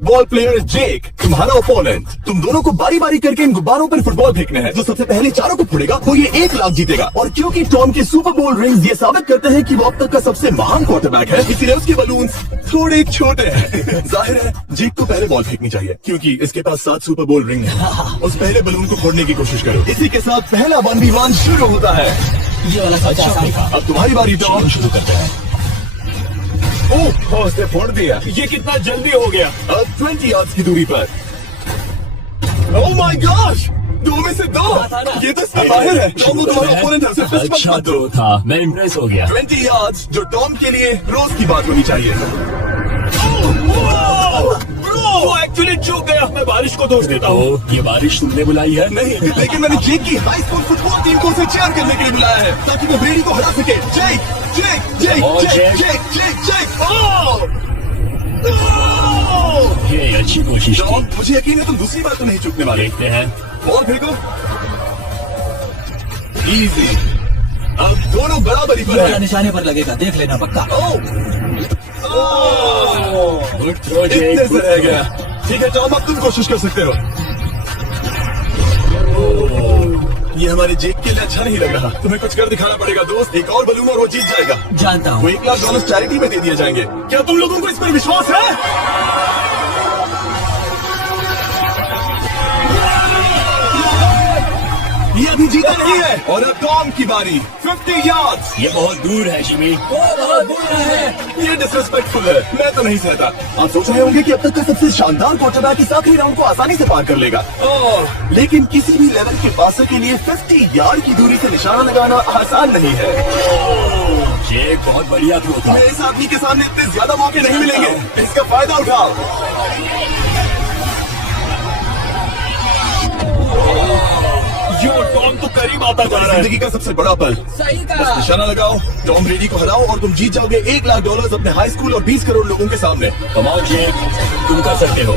Ball player जेक तुम्हारा opponent. तुम दोनों को बारी बारी करके इन गुब्बारों पर फुटबॉल फेंकना है। जो सबसे पहले चारों को फोड़ेगा वो ये 1 लाख जीतेगा। और क्योंकि टॉम के सुपर बोल रिंग्स ये साबित करते हैं कि वो अब तक का सबसे महान क्वार्टरबैक है, इसीलिए उसके बलून्स थोड़े छोटे हैं। जाहिर है जेक को पहले बॉल फेंकनी चाहिए क्योंकि इसके पास 7 सुपर बोल रिंग है। उस पहले बलून को फोड़ने की कोशिश करो। इसी के साथ पहला 1v1 शुरू होता है। ये वाला सबसे आसान था। अब तुम्हारी बारी टॉम। शुरू करते हैं। ओह उसने फोड़ दिया। ये कितना जल्दी हो गया। अब 20 यार्ड्स की दूरी पर। ओह माय गॉश, 2 में से 2। ये तो इसका बाहर है। टॉम वो तुम्हारा ओपोनेंट है, उसे फिस्ट अच्छा मत दो। था, मैं इम्प्रेस हो गया। 20 यार्ड्स जो टॉम के लिए रोज की बात होनी चाहिए। वो एक्चुअली चूक गया। मैं बारिश को दोष देता हूँ। तो ये बारिश तुमने बुलाई है? नहीं, लेकिन मैंने जेक की हाई स्कूल फुटबॉल टीम को उसे चेयर करने के लिए बुलाया है ताकि वो ब्रेडी को हरा सके। जेक जेक जेक और जेक जेक। जेक जेक ओह! ओह! ये अच्छी कोशिश टॉम, थी। मुझे यकीन है तुम दूसरी बार तो नहीं चूकने वाले। देखते हैं। बॉल फेंको। इजी। अब दोनों बराबरी पर है। निशाने पर लगेगा, देख लेना पक्का। गुड थ्रो इतने जेक, से गुड रह थ्रो। गया। ठीक है टॉम, अब तुम कोशिश कर सकते हो। ये हमारे जेक के लिए अच्छा नहीं लग रहा। तुम्हें कुछ कर दिखाना पड़ेगा दोस्त। एक और बलून और वो जीत जाएगा। जानता वो हूँ। $1 लाख चैरिटी में दे दिए जाएंगे। क्या तुम लोगों को इस पर विश्वास है? ये अभी जीता नहीं है। और अब टॉम की बारी। 50 यार्ड्स। ये बहुत दूर है जिमी। ये डिसरिस्पेक्टफुल है। मैं तो नहीं सहता। आप सोच रहे होंगे कि अब तक का सबसे शानदार क्वार्टरबैक इस आखिरी राउंड को आसानी से पार कर लेगा। लेकिन किसी भी लेवल के पासर के लिए 50 यार्ड की दूरी से निशाना लगाना आसान नहीं है। जेक बहुत बढ़िया थ्रो था। तुम्हें इस आदमी के सामने इतने ज्यादा मौके नहीं मिलेंगे। इसका फायदा उठाओ। यो टॉम तो करीब आता जा रहा है। जिंदगी का सबसे बड़ा पल। सही बस निशाना लगाओ, टॉम ब्रेडी को हराओ और तुम जीत जाओगे $1 लाख अपने हाई स्कूल और 20 करोड़ लोगों के सामने। कम ऑन जेक, तुम कर सकते हो।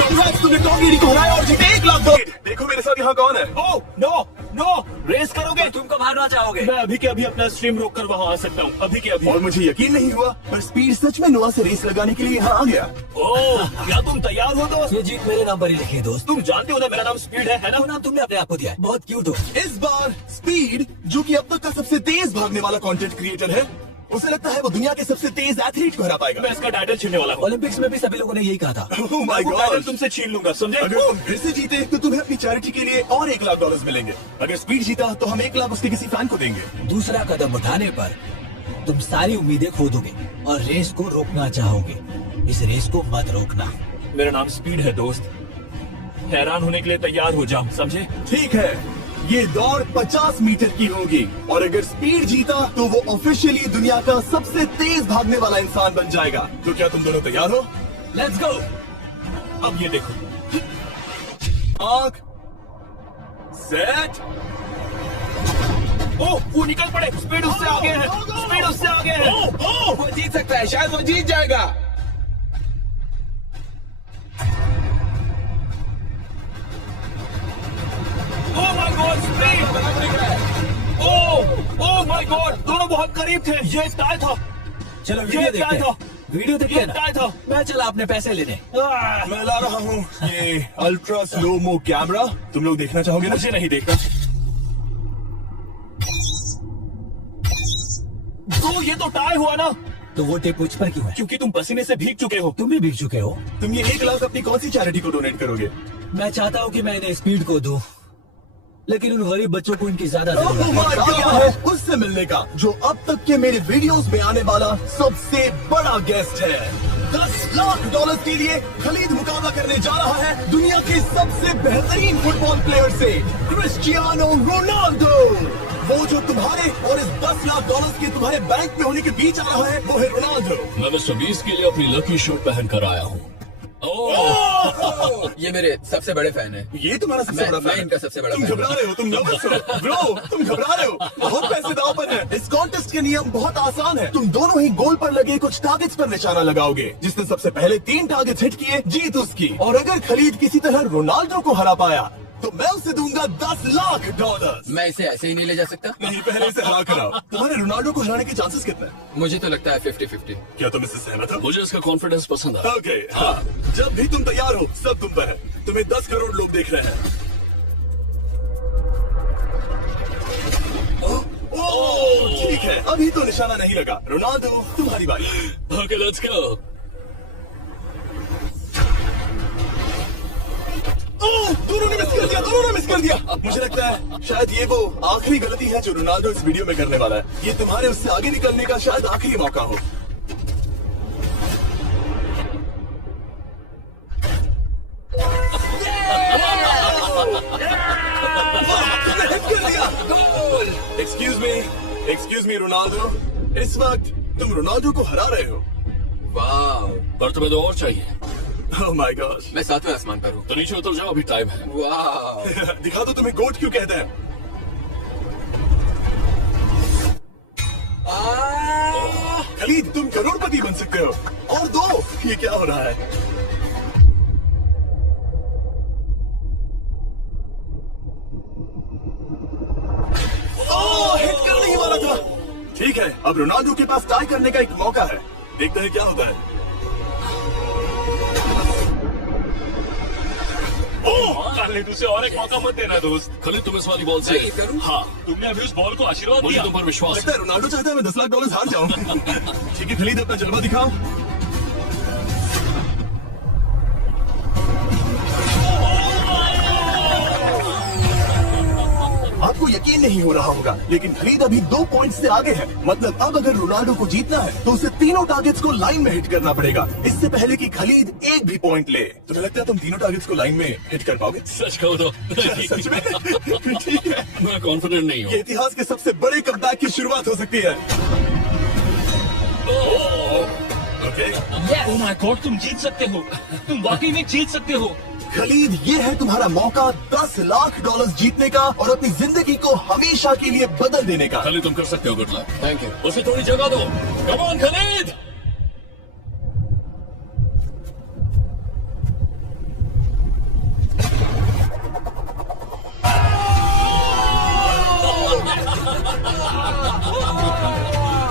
Congrats, तुमने टॉम ब्रेडी को हराया और जीते $1 लाख। देखो मेरे साथ यहाँ कौन है। ओह नो नो, रेस करोगे? तुम कब हारना चाहोगे? मैं अभी के अभी अपना स्ट्रीम रोक कर वहाँ आ सकता हूँ। अभी के अभी। और मुझे यकीन नहीं हुआ पर स्पीड सच में नोआ से रेस लगाने के लिए यहाँ आ गया। ओह, क्या तुम तैयार हो दोस्त? ये जीत मेरे नाम पर ही लिखी है दोस्त। तुम जानते हो ना मेरा नाम स्पीड है ना? वो नाम तुमने अपने आप को दिया है। बहुत क्यूट हो। इस बार स्पीड, जो कि अब तक का सबसे तेज भागने वाला कंटेंट क्रिएटर है, उसे लगता है वो दुनिया के सबसे तेज एथलीट को हरा पाएगा। मैं इसका टाइटल छीनने वाला हूँ। ओलंपिक्स में भी सभी लोगों ने यही कहा था। Oh my मैं वो टाइटल God! तुमसे छीन लूंगा, समझे? अगर तुम फिर से जीते तो तुम्हें अपनी चैरिटी के लिए और $1 लाख मिलेंगे। अगर स्पीड जीता तो हम $1 लाख उसके किसी फैन को देंगे। दूसरा कदम उठाने पर तुम सारी उम्मीदें खो दोगे और रेस को रोकना चाहोगे। इस रेस को मत रोकना। मेरा नाम स्पीड है दोस्त। हैरान होने के लिए तैयार हो जाओ, समझे? ठीक है, ये दौड़ 50 मीटर की होगी और अगर स्पीड जीता तो वो ऑफिशियली दुनिया का सबसे तेज भागने वाला इंसान बन जाएगा। तो क्या तुम दोनों तैयार हो? Let's go. अब ये देखो। आंख सेट। ओह, वो निकल पड़े। स्पीड उससे आगे है। स्पीड उससे आगे है। वो जीत सकता है, शायद वो जीत जाएगा। Oh my God, speed! Oh my God, दोनों बहुत करीब थे। ये टाई था। चलो ये वीडियो देखते टाई था। हैं। वीडियो देखते ये हैं ना। टाई था। मैं चला अपने पैसे लेने। मैं ला रहा हूँ ये अल्ट्रा स्लो मो कैमरा। तुम लोग देखना चाहोगे ना? मुझे नहीं देखना। तो ये तो टाई हुआ ना? तो वो टेप मुझ पर क्यों है? क्योंकि तुम पसीने से भीग चुके हो। तुम भी भीग चुके हो। तुम ये $1 लाख अपनी कौन सी चैरिटी को डोनेट करोगे? मैं चाहता हूँ कि मैं इन्हें स्पीड को दूं, लेकिन उन गरीब बच्चों को इनकी ज्यादा Oh जरूरत my है। God! है उससे मिलने का जो अब तक के मेरे वीडियोस में आने वाला सबसे बड़ा गेस्ट है। $10 लाख के लिए खलीद मुकाबला करने जा रहा है दुनिया के सबसे बेहतरीन फुटबॉल प्लेयर से, क्रिस्टियानो रोनाल्डो। वो जो तुम्हारे और इस $10 लाख के तुम्हारे बैंक में होने के बीच आ रहा है वो है रोनाल्डो। मैं मिस्टर बीस के लिए अपनी लकी शर्ट पहन कर आया हूँ। ओह, ये मेरे सबसे बड़े फैन है। ये तुम्हारा सबसे मैं- बड़ा मैं fan इनका है। सबसे बड़ा तुम fan घबरा रहे हो, तुम नर्वस हो ब्रो, तुम घबरा रहे हो। बहुत पैसे दांव पर है। इस कॉन्टेस्ट के नियम बहुत आसान है। तुम दोनों ही गोल पर लगे कुछ टारगेट्स पर निशाना लगाओगे। जिसने सबसे पहले 3 टारगेट्स हिट किए जीत उसकी। और अगर खलीद किसी तरह रोनाल्डो को हरा पाया तो मैं उसे दूंगा $10 लाख। मैं इसे ऐसे ही नहीं ले जा सकता। नहीं, पहले इसे हरा कर आओ। तुम्हारे रोनाल्डो को हराने के चांसेस कितने हैं? मुझे तो लगता है 50-50। क्या तुम इससे सहमत हो? मुझे इसका कॉन्फिडेंस पसंद आया। ओके, हाँ। जब भी तुम तैयार हो सब तुम पर है। तुम्हें 10 करोड़ लोग देख रहे हैं। ओह, ठीक है, अभी तो निशाना नहीं लगा। रोनाल्डो, तुम्हारी बारी। Okay let's go. ओह, दोनों ने मिस कर दिया, दोनों ने मिस कर दिया। मुझे लगता है शायद ये वो आखिरी गलती है जो रोनाल्डो इस वीडियो में करने वाला है। ये तुम्हारे उससे आगे निकलने का शायद आखिरी मौका हो। एक्सक्यूज मी रोनाल्डो, इस वक्त तुम रोनाल्डो को हरा रहे हो। वाह, पर तुम्हें तो और चाहिए। Oh my God. मैं 7वें आसमान पर हूँ। तो नीचे उतर जाओ, अभी टाइम है। वाह, दिखा दो तुम्हें गोट क्यों कहते हैं। खलीद, तुम करोड़पति बन सकते हो। और दो, ये क्या हो रहा है? ओह, हिट करने ही वाला था। ठीक है, अब रोनाल्डो के पास टाई करने का एक मौका है। देखते हैं क्या होता है। खालिद, उसे और एक मौका मत देना दोस्त। खलीद, तुम इस वाली बॉल से मैं ये करूँ? हाँ, तुमने अभी उस बॉल को आशीर्वाद मुझे दिया। तुम पर विश्वास लगता है। है रोनाल्डो चाहता है मैं $10 लाख हार जाऊं। ठीक है खलीद, अपना जलवा दिखाओ। आपको यकीन नहीं हो रहा होगा, लेकिन खलीद अभी 2 पॉइंट से आगे है। मतलब अब अगर रोनाल्डो को जीतना है तो उसे तीनों टारगेट्स को लाइन में हिट करना पड़ेगा, इससे पहले कि खलीद एक भी पॉइंट ले। तुम्हें लगता है तुम तीनों टारगेट्स को लाइन में हिट कर पाओगे? सच कहो तो सच में? ठीक है, मैं कॉन्फिडेंट नहीं ये हूँ। इतिहास के सबसे बड़े कमबैक की शुरुआत हो सकती है। ओके, ओह माय गॉड, तुम जीत सकते हो। तुम वाकई में जीत सकते हो। खलीद, ये है तुम्हारा मौका $10 लाख जीतने का और अपनी जिंदगी को हमेशा के लिए बदल देने का। खलीद, तुम कर सकते हो। Good luck. Thank you. उसे थोड़ी जगह दो। Come on Khalid.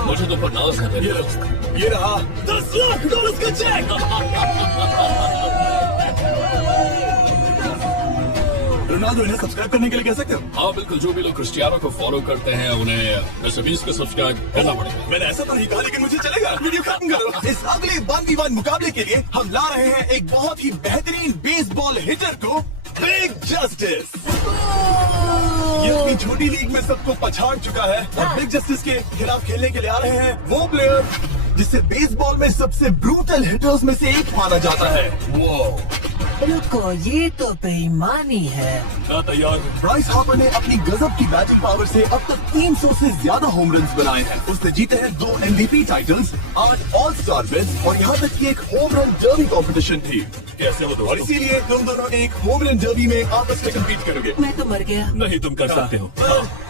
मुझे तो पर नाज है मेरे ये दोस्त। लो, ये रहा $10 लाख का चेक। रोनाल्डो, इन्हें सब्सक्राइब करने के लिए कह सकते हो? हाँ बिल्कुल, जो भी लोग क्रिस्टियानो को फॉलो करते हैं उन्हें मिस्टर बीस्ट को सब्सक्राइब करना पड़ेगा। मैंने ऐसा तो नहीं कहा, लेकिन मुझे चलेगा। वीडियो खत्म करो। इस अगले 1v1 मुकाबले के लिए हम ला रहे हैं एक बहुत ही बेहतरीन बेसबॉल हिटर को, बिग जस्टिस। ये अपनी छोटी लीग में सबको पछाड़ चुका है और बिग जस्टिस के खिलाफ खेलने के लिए आ रहे हैं वो प्लेयर जिसे बेसबॉल में सबसे ब्रूटल हिटर्स में से एक माना जाता है। वो रुको, ये तो बेईमानी है। मैं तैयार हूँ। ब्राइस हार्पर ने अपनी गजब की बैटिंग पावर से अब तक 300 से ज्यादा होम रन्स बनाए हैं। उसने जीते हैं 2 MVP titles, 8 all star wins और यहाँ तक कि एक होम रन डर्बी कंपटीशन थी। कैसे हो और दोस्त? इसीलिए तुम दोनों एक होम रन डर्बी में आपस में कम्पीट करोगे। मैं तो मर गया। नहीं, तुम कर सकते हो।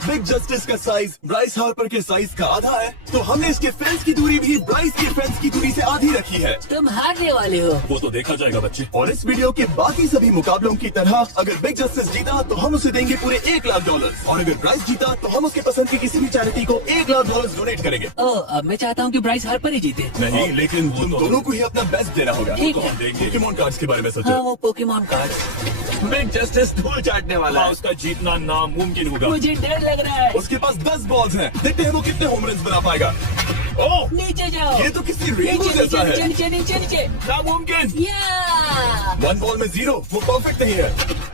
बिग जस्टिस का साइज ब्राइस हार्पर के साइज का आधा है, तो हमने इसके फेंस की दूरी भी ब्राइस के फेंस की दूरी से आधी रखी है। तुम हारने वाले हो। वो तो देखा जाएगा बच्चे। और इस वीडियो के बाकी सभी मुकाबलों की तरह अगर बिग जस्टिस जीता तो हम उसे देंगे पूरे $1 लाख और अगर ब्राइस जीता तो हम उसके पसंद की किसी भी चैरिटी को $1 लाख डोनेट करेंगे। ओ, अब मैं चाहता हूँ कि ब्राइस हार्पर ही जीते। नहीं, लेकिन तुम दोनों को ही अपना बेस्ट देना होगा। ठीक है। पोकेमॉन कार्ड्स के बारे में हाँ, सोचो। वो पोकेमॉन कार्ड। बिग जस्टिस धूल चाटने वाला हाँ, है। उसका जीतना नामुमकिन होगा। मुझे डर लग रहा है। उसके पास 10 बॉल्स हैं, देखते हैं वो कितने होम रन बना पाएगा। ओह, नीचे जाओ। ये तो किसी रेनबो नीचे जैसा नीचे है। नीचे नीचे नीचे। नामुमकिन। या 1 बॉल में 0, वो परफेक्ट नहीं है।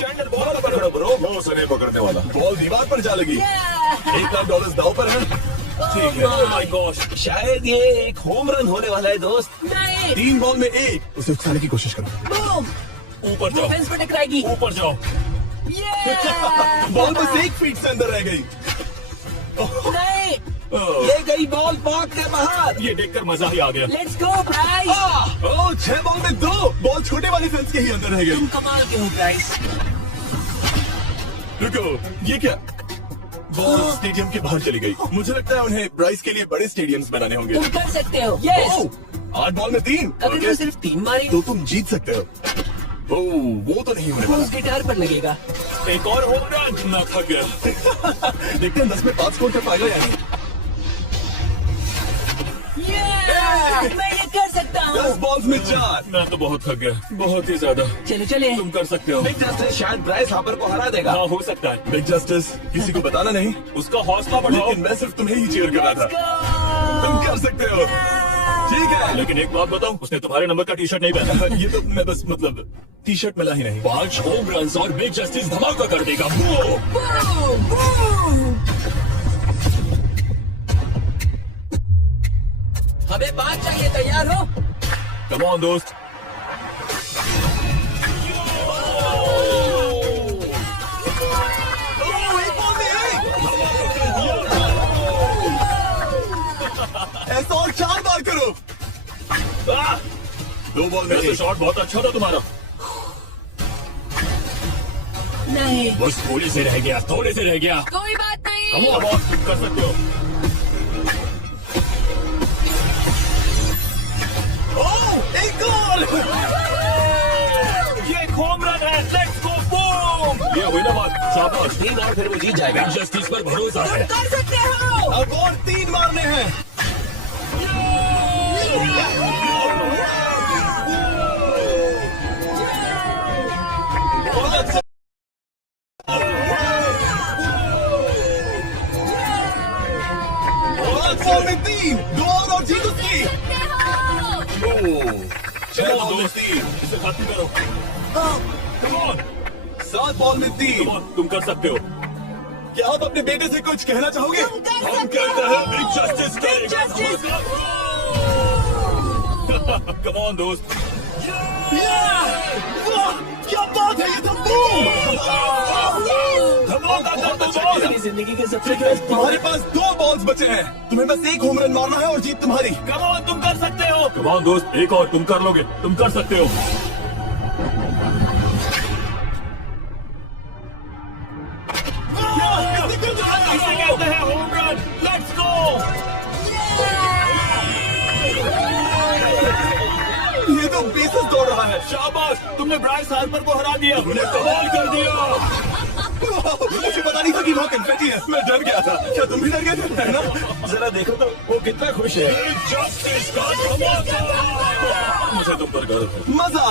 चैंडल बहुत पकड़ो ब्रो। वो उसे नहीं पकड़ने वाला। बॉल दीवार पर जा लगी। या। $1 लाख दाव पर है। ठीक है। ओह माय गॉड, शायद ये एक होम रन होने वाला है दोस्त। नहीं। 3 बॉल में 1, उसे उकसाने की कोशिश करो। बूम। ऊपर वो जाओ, फेंस पे टकराएगी। ऊपर जाओ। या। बॉल बस 1 फीट से अंदर रह गई। नहीं। ये गई बॉल पार्क के बाहर। ये देखकर मजा ही आ गया। Let's go Bryce. Oh 6 ball में 2 बॉल छोटे वाले फेंस के ही अंदर रह गई। तुम कमाल के हो ब्राइस। रुको, ये क्या? बॉल स्टेडियम के बाहर चली गई। मुझे लगता है उन्हें ब्राइस के लिए बड़े स्टेडियम्स बनाने होंगे। तुम कर सकते हो। यस। 8 बॉल में 3। अगर तुम सिर्फ 3 मारी तो तुम जीत सकते हो। ओह, वो तो नहीं होने वो वाला। उस गिटार पर लगेगा। एक और होम रन। मैं थक गया। देखते हैं 10 में 5 स्कोर कर पाएगा या नहीं। मैं ये कर सकता 10 हूँ। बॉल्स में 4। मैं तो बहुत थक गया, बहुत ही ज्यादा। चलो चले। तुम कर सकते हो। बिग जस्टिस शायद ब्राइस हापर को हरा देगा। हाँ, हो सकता है। बिग जस्टिस किसी को बताना नहीं, उसका हौसला बढ़ाओ। लेकिन मैं सिर्फ तुम्हें ही चीयर कर रहा था। तुम कर सकते हो। ठीक है। लेकिन एक बात बताऊं, उसने तुम्हारे नंबर का टी शर्ट नहीं पहना। ये तो मैं बस मतलब टी शर्ट मिला ही नहीं। 5 होम रन और बिग जस्टिस धमाका कर देगा। हमें 5 चाहिए। तैयार हो? कम ऑन दोस्त। ऐसा और 4 बार करो। 2 बॉल में वैसे शॉट बहुत अच्छा था तुम्हारा। नहीं। बस थोड़ी से रह गया, थोड़े से रह गया। कोई बात कम नहीं। ऑन बॉस, तुम कर सकते हो। ओह, एक गोल। ये एक होम रन है। Let's go boom. ये हुई ना बात। शाबाश। 3 और फिर वो जीत जाएगा। बिग जस्टिस पर भरोसा है। कर सकते हो। अब और 3 मारने हैं। बहुत अच्छा। बहुत बॉल में 3। 2 और जीत उसकी। ओह, 6 बॉल में 3। इसे खत्म करो। कम ऑन, 7 बॉल में 3। कम ऑन, तुम कर सकते हो। क्या आप अपने बेटे से कुछ कहना चाहोगे? हम कहते हैं बिग जस्टिस करेगा। कम ऑन दोस्त। वाह, क्या बात है, ये तो बूम। मेरी जिंदगी के सबसे बेस्ट। तुम्हारे पास 2 बॉल्स बचे हैं। तुम्हें बस 1 होम रन मारना है और जीत तुम्हारी। कम ऑन, तुम कर सकते हो। कम ऑन दोस्त, एक और तुम कर लोगे। तुम कर सकते हो। इसे कहते हैं होम रन। Let's go. ये तो बेसिस दौड़ रहा है। शाबाश, तुमने ब्राइस हार्पर को हरा दिया। तुमने कमाल कर दिया। मुझे पता नहीं था कि वहाँ कन्फेटी है। मैं डर गया था। क्या तुम भी डर गए थे? है ना? जरा देखो तो वो कितना खुश है। बिग जस्टिस का धमाका। मुझे तुम पर गर्व है। मजा